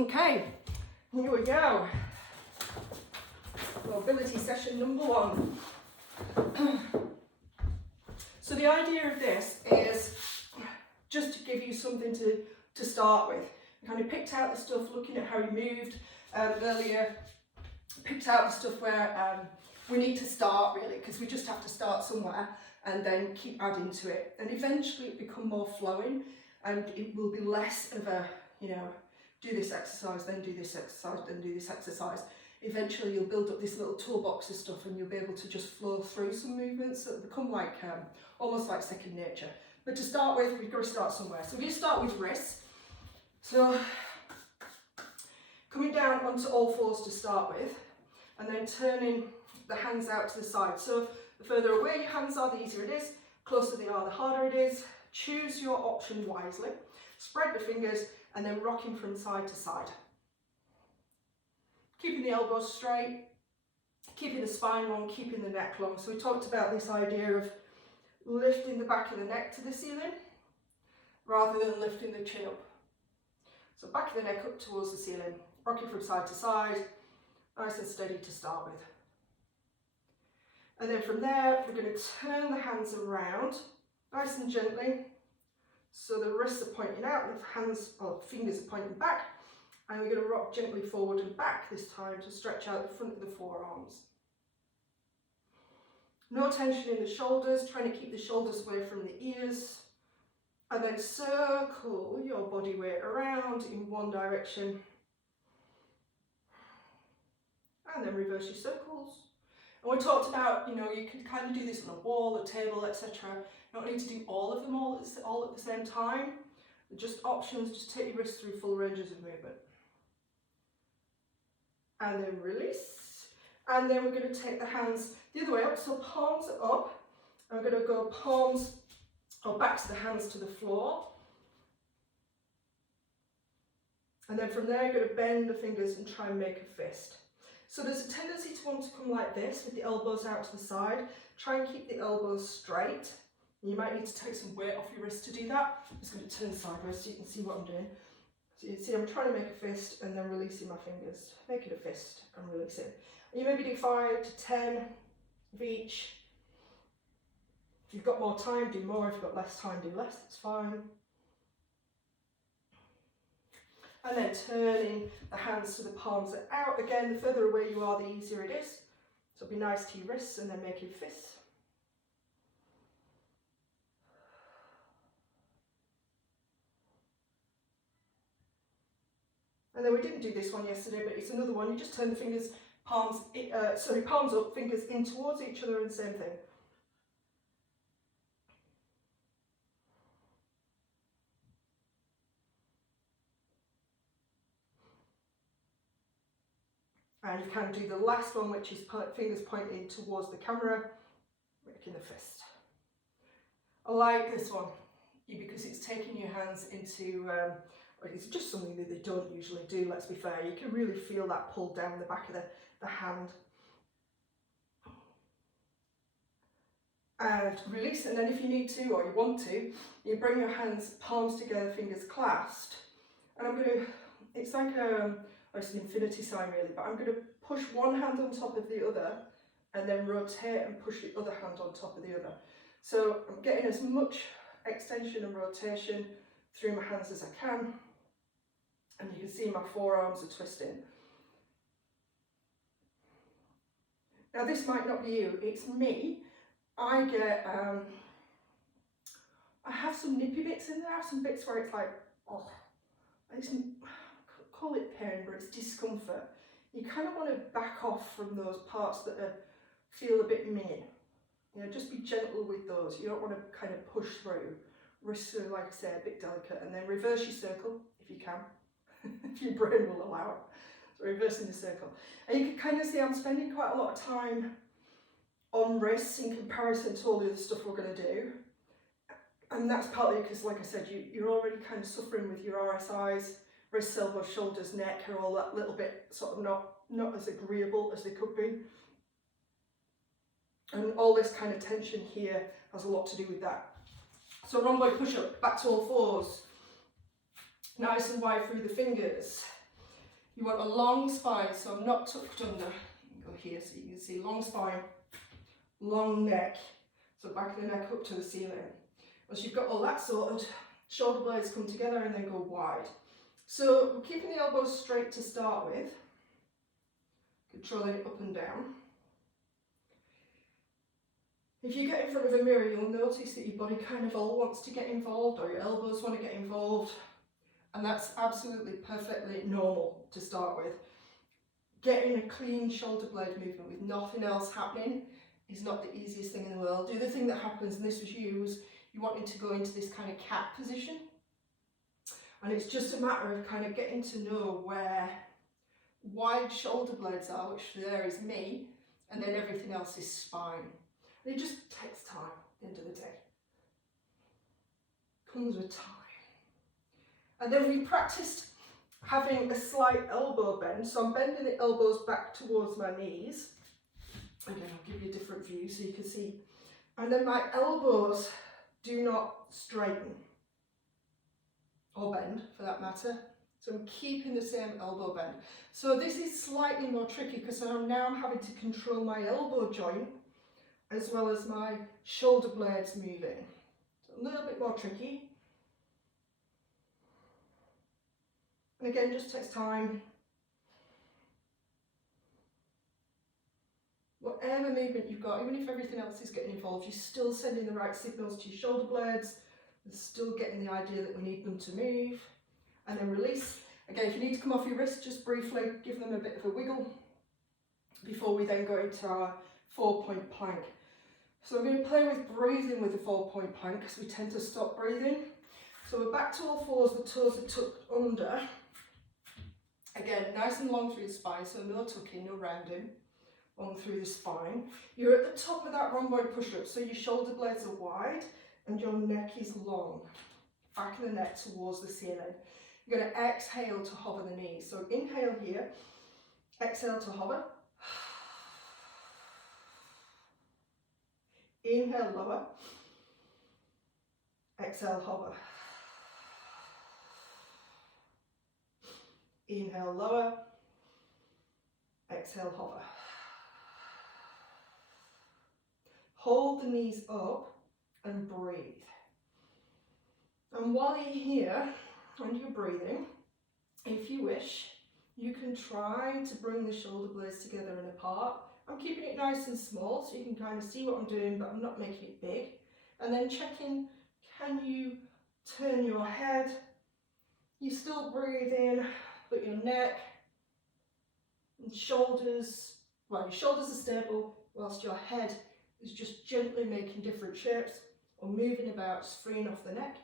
Okay, here we go. Mobility session number 1. So the idea of this is just to give you something to start with. I kind of picked out the stuff looking at how you moved earlier, picked out the stuff where we need to start really, because we just have to start somewhere and then keep adding to it, and eventually it become more flowing and it will be less of a, do this exercise, then do this exercise, then do this exercise. Eventually you'll build up this little toolbox of stuff and you'll be able to just flow through some movements that become like almost like second nature. But to start with, we've got to start somewhere. So we're going to start with wrists. So coming down onto all fours to start with, and then turning the hands out to the side. So the further away your hands are, the easier it is. Closer they are, the harder it is. Choose your option wisely. Spread the fingers and then rocking from side to side. Keeping the elbows straight, keeping the spine long, keeping the neck long. So we talked about this idea of lifting the back of the neck to the ceiling rather than lifting the chin up. So back of the neck up towards the ceiling, rocking from side to side, nice and steady to start with. And then from there, we're going to turn the hands around, nice and gently. So the wrists are pointing out, the hands or fingers are pointing back. And we're going to rock gently forward and back this time to stretch out the front of the forearms. No tension in the shoulders, trying to keep the shoulders away from the ears. And then circle your body weight around in one direction. And then reverse your circles. And we talked about, you can kind of do this on a wall, a table, etc. You don't need to do all of them all at the same time. Just options, just take your wrists through full ranges of movement. And then release. And then we're going to take the hands the other way up, so palms are up. I'm going to go palms or backs of the hands to the floor. And then from there, you're going to bend the fingers and try and make a fist. So there's a tendency to want to come like this with the elbows out to the side. Try and keep the elbows straight. You might need to take some weight off your wrist to do that. I'm just going to turn sideways so you can see what I'm doing. So you can see I'm trying to make a fist and then releasing my fingers. Make it a fist and release it. And you maybe do 5 to 10 of each. If you've got more time, do more. If you've got less time, do less. It's fine. And then turning the hands to the palms are out. Again, the further away you are, the easier it is. So be nice to your wrists and then make your fists. And then we didn't do this one yesterday, but it's another one. You just turn the fingers, palms up, fingers in towards each other, and same thing. And you can do the last one, which is fingers pointing towards the camera, making a fist. I like this one because it's taking your hands into, it's just something that they don't usually do, let's be fair. You can really feel that pull down the back of the hand. And release, and then if you need to or you want to, you bring your hands, palms together, fingers clasped. And I'm going to, it's like it's an infinity sign really, but I'm going to push one hand on top of the other and then rotate and push the other hand on top of the other. So I'm getting as much extension and rotation through my hands as I can. And you can see my forearms are twisting. Now this might not be you, it's me. I get, I have some nippy bits in there, I have some bits where it's like, oh, call it pain, but it's discomfort. You kind of want to back off from those parts that feel a bit mean. Just be gentle with those. You don't want to kind of push through. Wrists are, like I say, a bit delicate. And then reverse your circle, if you can, if your brain will allow it. So reversing the circle. And you can kind of see I'm spending quite a lot of time on wrists in comparison to all the other stuff we're going to do. And that's partly because, like I said, you're already kind of suffering with your RSIs. Wrists, elbows, shoulders, neck are all that little bit sort of not as agreeable as they could be. And all this kind of tension here has a lot to do with that. So rhomboid push-up, back to all fours. Nice and wide through the fingers. You want a long spine, so I'm not tucked under. Go here so you can see long spine, long neck, so back of the neck up to the ceiling. Once you've got all that sorted, shoulder blades come together and then go wide. So we're keeping the elbows straight to start with, controlling it up and down. If you get in front of a mirror, you'll notice that your body kind of all wants to get involved, or your elbows want to get involved, and that's absolutely perfectly normal to start with. Getting a clean shoulder blade movement with nothing else happening is not the easiest thing in the world. The other thing that happens, and this was you wanting to go into this kind of cat position, and it's just a matter of kind of getting to know where wide shoulder blades are, which there is me, and then everything else is spine. It just takes time at the end of the day. Comes with time. And then we practiced having a slight elbow bend. So I'm bending the elbows back towards my knees. Again, I'll give you a different view so you can see. And then my elbows do not straighten or bend for that matter. So I'm keeping the same elbow bend. So this is slightly more tricky because now I'm having to control my elbow joint as well as my shoulder blades moving. So a little bit more tricky. And again, just takes time. Whatever movement you've got, even if everything else is getting involved, you're still sending the right signals to your shoulder blades. You're still getting the idea that we need them to move. And then release. Again, if you need to come off your wrist, just briefly give them a bit of a wiggle before we then go into our 4-point plank. So I'm going to play with breathing with the 4-point plank because we tend to stop breathing. So we're back to all fours, the toes are tucked under. Again, nice and long through the spine, so no tucking, no rounding. Long through the spine. You're at the top of that rhomboid push-up, so your shoulder blades are wide and your neck is long. Back of the neck towards the ceiling. You're going to exhale to hover the knees. So inhale here, exhale to hover. Inhale, lower. Exhale, hover. Inhale, lower. Exhale, hover. Hold the knees up and breathe. And while you're here and you're breathing, if you wish, you can try to bring the shoulder blades together and apart. I'm keeping it nice and small so you can kind of see what I'm doing, but I'm not making it big. And then checking, can you turn your head? You still breathe in, but your neck and shoulders, well, your shoulders are stable whilst your head is just gently making different shapes or moving about, just freeing off the neck,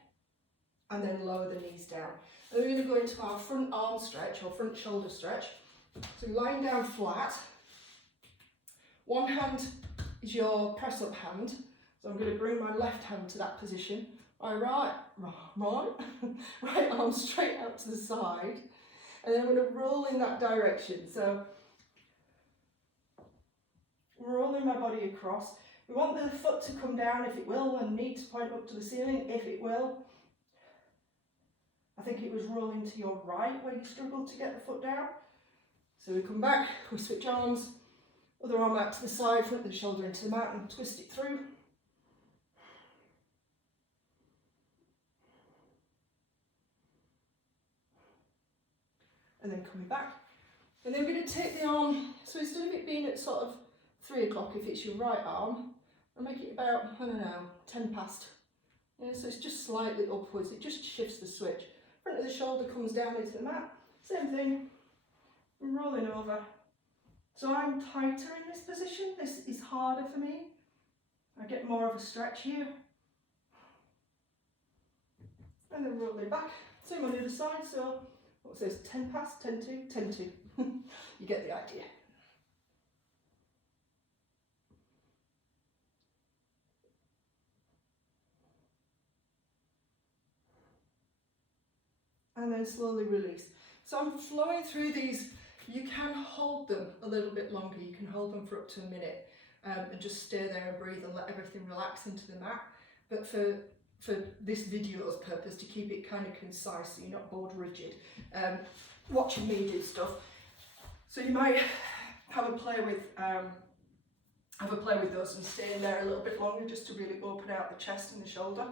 and then lower the knees down. And we're going to go into our front arm stretch or front shoulder stretch. So lying down flat. One hand is your press up hand. So I'm going to bring my left hand to that position. My right arm straight out to the side. And then I'm going to roll in that direction. So rolling my body across. We want the foot to come down if it will, and knee to point up to the ceiling if it will. I think it was rolling to your right where you struggled to get the foot down. So we come back, we switch arms, other arm out to the side, front of the shoulder into the mat and twist it through. And then coming back. And then we're going to take the arm, so instead of it being at sort of 3 o'clock if it's your right arm, I'll make it about, I don't know, 10 past. Yeah, so it's just slightly upwards, it just shifts the switch. Front of the shoulder comes down into the mat, same thing, I'm rolling over. So I'm tighter in this position, this is harder for me. I get more of a stretch here. And then rolling back, same on the other side, so what's this, 10 past, 10 to, 10 to. You get the idea. And then slowly release. So I'm flowing through these. You can hold them a little bit longer. You can hold them for up to a minute and just stay there and breathe and let everything relax into the mat. But for for this video's purpose, to keep it kind of concise so you're not bored rigid watching me do stuff. So you might have a play with those and stay in there a little bit longer, just to really open out the chest and the shoulder.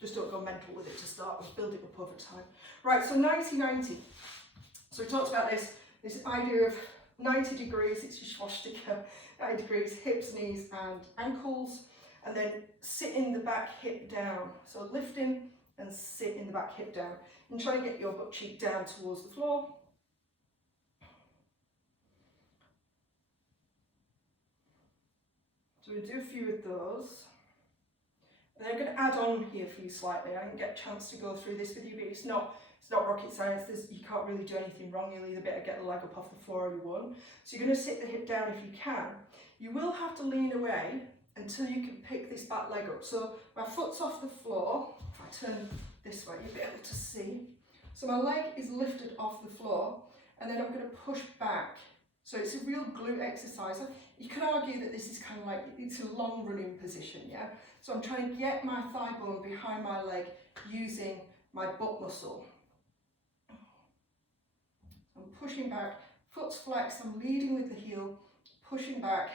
Just don't go mental with it to start with, build it up over time. Right, so 90-90. So we talked about this idea of 90 degrees, it's your swastika, 90 degrees, hips, knees and ankles, and then sitting the back hip down. So lifting and sit in the back hip down. And try and get your butt cheek down towards the floor. So we do a few of those. And I'm going to add on here for you slightly. I didn't get a chance to go through this with you, but it's not rocket science. You can't really do anything wrong. You'll either better get the leg up off the floor or you won't. So you're going to sit the hip down if you can. You will have to lean away until you can pick this back leg up. So my foot's off the floor. If I turn this way, you'll be able to see. So my leg is lifted off the floor, and then I'm going to push back. So it's a real glute exercise. You could argue that this is kind of like, it's a long running position, yeah? So I'm trying to get my thigh bone behind my leg using my butt muscle. I'm pushing back, foot's flexed, I'm leading with the heel, pushing back,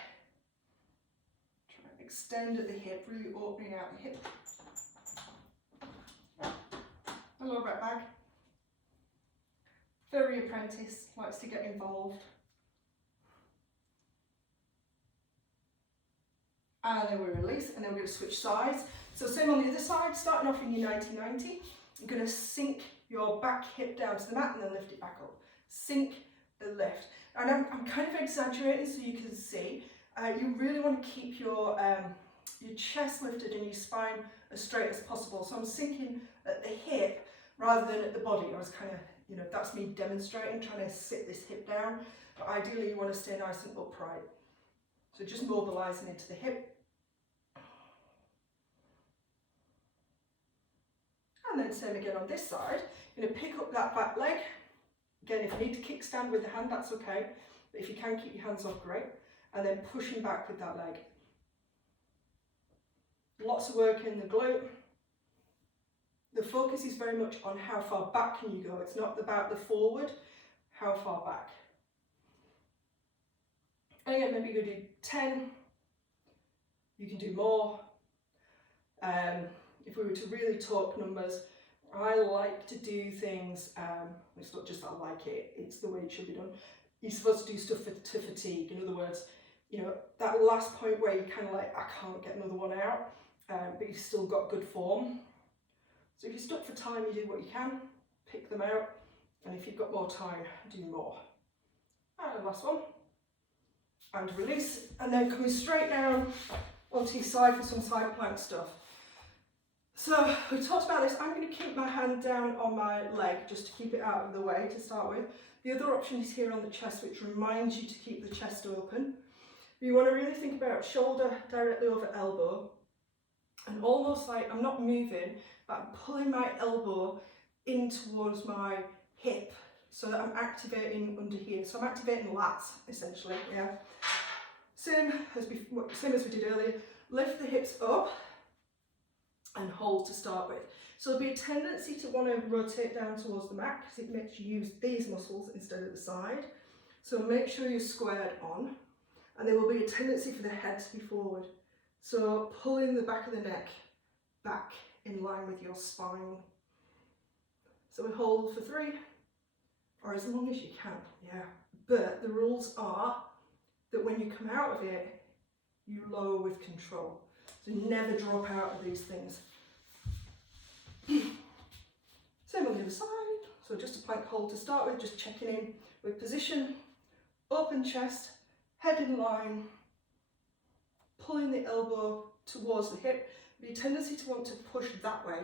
trying to extend at the hip, really opening out the hip. A lower back bag. Very apprentice, likes to get involved. And then we release, and then we're going to switch sides. So same on the other side, starting off in your 90-90, you're going to sink your back hip down to the mat and then lift it back up. Sink and lift. And I'm kind of exaggerating so you can see. You really want to keep your chest lifted and your spine as straight as possible. So I'm sinking at the hip rather than at the body. I was kind of, that's me demonstrating, trying to sit this hip down. But ideally you want to stay nice and upright. So just mobilising into the hip. And then same again on this side. You're going to pick up that back leg. Again, if you need to kickstand with the hand, that's okay. But if you can keep your hands off, great. And then pushing back with that leg. Lots of work in the glute. The focus is very much on how far back can you go. It's not about the forward, how far back. And again, maybe you could do 10. You can do more. If we were to really talk numbers, I like to do things, it's not just that I like it, it's the way it should be done. You're supposed to do stuff to fatigue. In other words, that last point where you're kind of like, I can't get another one out, but you've still got good form. So if you're stuck for time, you do what you can, pick them out, and if you've got more time, do more. And the last one. And release, and then coming straight down onto your side for some side plank stuff. So we talked about this. I'm going to keep my hand down on my leg just to keep it out of the way to start with. The other option is here on the chest, which reminds you to keep the chest open. You want to really think about shoulder directly over elbow, and almost like I'm not moving, but I'm pulling my elbow in towards my hip so that I'm activating under here. So I'm activating lats essentially, yeah. Same as we did earlier. Lift the hips up and hold to start with. So there'll be a tendency to want to rotate down towards the mat because it makes you use these muscles instead of the side. So make sure you're squared on, and there will be a tendency for the head to be forward. So pulling the back of the neck back in line with your spine. So we hold for 3, or as long as you can, yeah. But the rules are that when you come out of it, you lower with control. So never drop out of these things. Same on the other side. So just a plank hold to start with, just checking in with position, open chest, head in line, pulling the elbow towards the hip. But your tendency to want to push that way,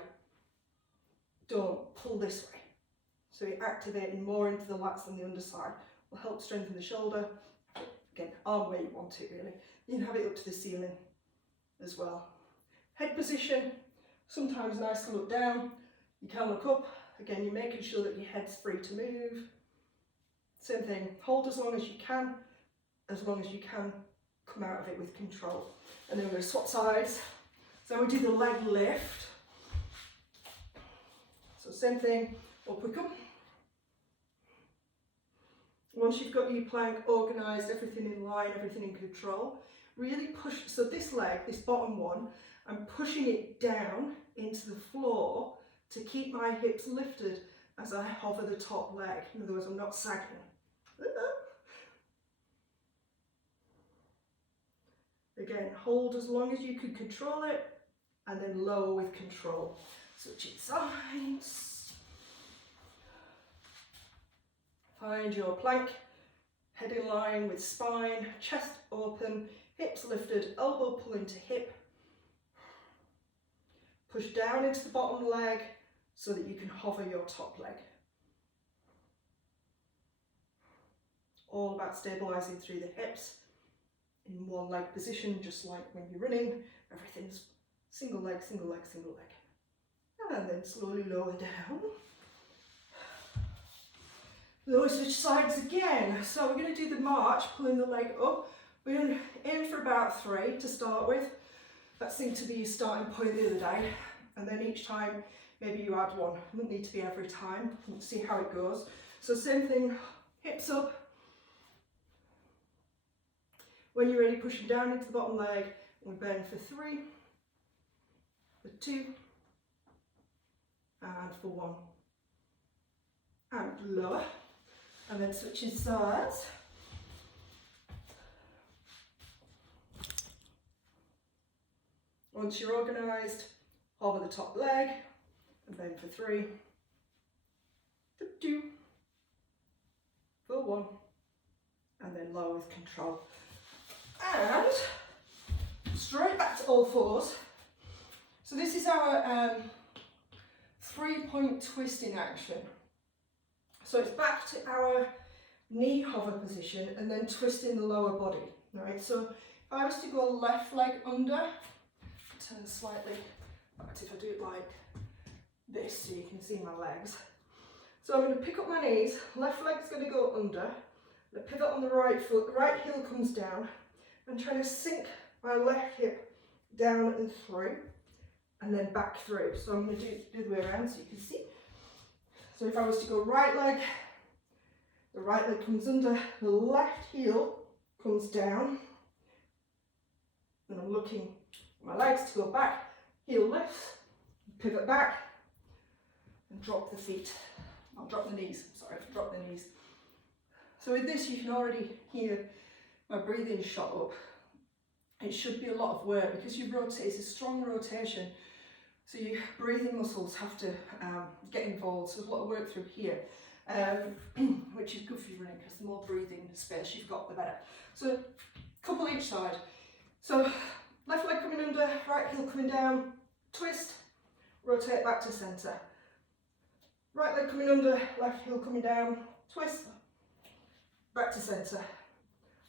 don't pull this way. So you're activating more into the lats than the underside. Will help strengthen the shoulder. Again, arm where you want it really. You can have it up to the ceiling as well. Head position, sometimes nice to look down. You can look up. Again, you're making sure that your head's free to move. Same thing, hold as long as you can come out of it with control. And then we're going to swap sides. So we do the leg lift. So same thing, up we come. Once you've got your plank organised, everything in line, everything in control, really push, so this leg, this bottom one, I'm pushing it down into the floor to keep my hips lifted as I hover the top leg. In other words, I'm not sagging. Again, hold as long as you can control it, and then lower with control. Switching sides. Find your plank, head in line with spine, chest open, hips lifted, elbow pull into hip. Push down into the bottom leg so that you can hover your top leg. All about stabilising through the hips in one leg position, just like when you're running. Everything's single leg, single leg, single leg. And then slowly lower down. Lower switch sides again. So we're going to do the march, pulling the leg up. We're going to aim for about 3 to start with. That seemed to be your starting point the other day. And then each time, maybe you add 1. It wouldn't need to be every time. We'll see how it goes. So same thing, hips up. When you're ready, pushing down into the bottom leg. We bend for 3, for 2, and for 1. And lower. And then switching sides. Once you're organised, hover the top leg and bend for 3, for 2, for 1, and then lower with control. And straight back to all fours. So this is our 3-point twist in action. So it's back to our knee hover position and then twisting the lower body, right? So if I was to go left leg under, turn slightly, in fact if I do it like this so you can see my legs. So I'm going to pick up my knees, left leg's going to go under, the pivot on the right foot, the right heel comes down, and trying to sink my left hip down and through, and then back through. So I'm going to do the other way around so you can see. So if I was to go right leg, the right leg comes under, the left heel comes down, and I'm looking at my legs to go back, heel lifts, pivot back, and drop the feet. I'll drop the knees, sorry, drop the knees. So with this you can already hear my breathing shot up. It should be a lot of work because you rotate, it's a strong rotation. So your breathing muscles have to get involved, so there's a lot of work through here, which is good for you running because the more breathing space you've got, the better. So a couple each side. So left leg coming under, right heel coming down, twist, rotate back to centre. Right leg coming under, left heel coming down, twist, back to centre.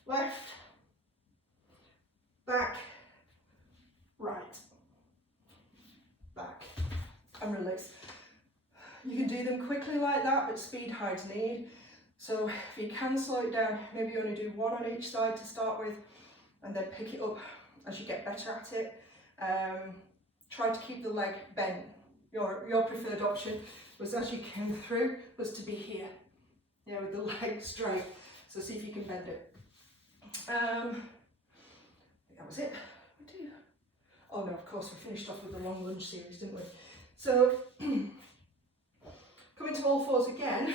Left, back, right, back, and release. You can do them quickly like that, but speed hides need. So if you can slow it down, maybe you only do 1 on each side to start with, and then pick it up as you get better at it. Try to keep the leg bent. Your preferred option was, as you came through, was to be here, yeah, with the leg straight. So see if you can bend it. I think that was it. Oh no, of course we finished off with the long lunge series, didn't we? So coming to all fours again,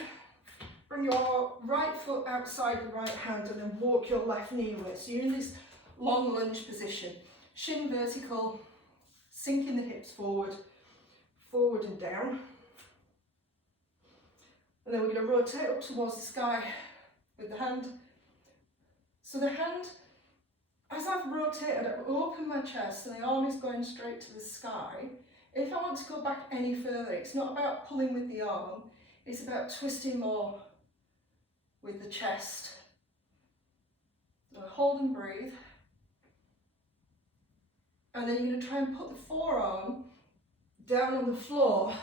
bring your right foot outside the right hand and then walk your left knee away. So you're in this long lunge position, shin vertical, sinking the hips forward, forward and down. And then we're going to rotate up towards the sky with the hand. So the hand, as I've rotated, I've opened my chest and the arm is going straight to the sky. If I want to go back any further, it's not about pulling with the arm, it's about twisting more with the chest. So hold and breathe. And then you're going to try and put the forearm down on the floor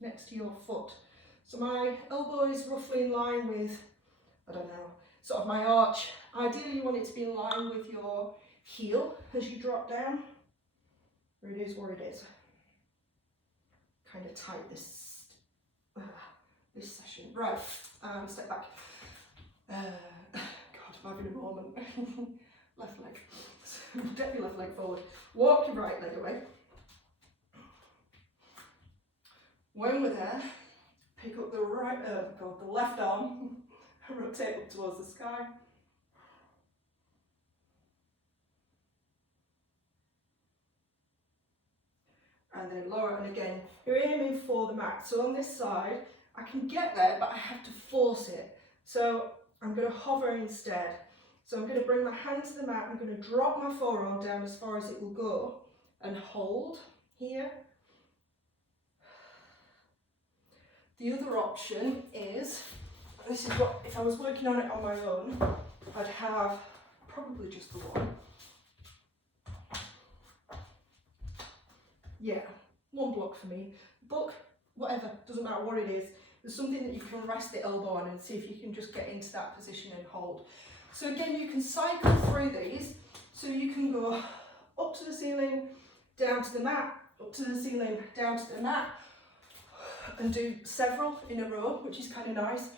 next to your foot. So my elbow is roughly in line with, I don't know, sort of my arch. Ideally you want it to be in line with your heel as you drop down. It is what it is. Kind of tight this session. Right, step back. God, I'm having a moment. Left leg. Get your left leg forward. Walk your right leg away. When we're there, pick up the the left arm and rotate up towards the sky. And then lower, and again, you're aiming for the mat. So on this side, I can get there, but I have to force it. So I'm going to hover instead. So I'm going to bring my hand to the mat, I'm going to drop my forearm down as far as it will go, and hold here. The other option is, this is what, if I was working on it on my own, I'd have probably just the one. Yeah, one block for me. Block, whatever, doesn't matter what it is. There's something that you can rest the elbow on and see if you can just get into that position and hold. So again, you can cycle through these. So you can go up to the ceiling, down to the mat, up to the ceiling, down to the mat, and do several in a row, which is kind of nice.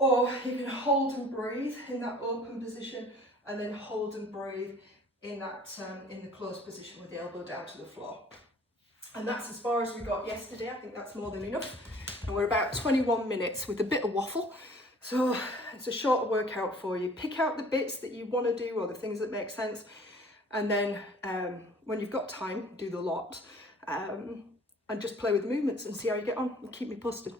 Or you can hold and breathe in that open position, and then hold and breathe in that in the closed position with the elbow down to the floor. And that's as far as we got yesterday. I think that's more than enough. And we're about 21 minutes with a bit of waffle. So it's a shorter workout for you. Pick out the bits that you want to do or the things that make sense. And then when you've got time, do the lot. And just play with the movements and see how you get on and keep me posted.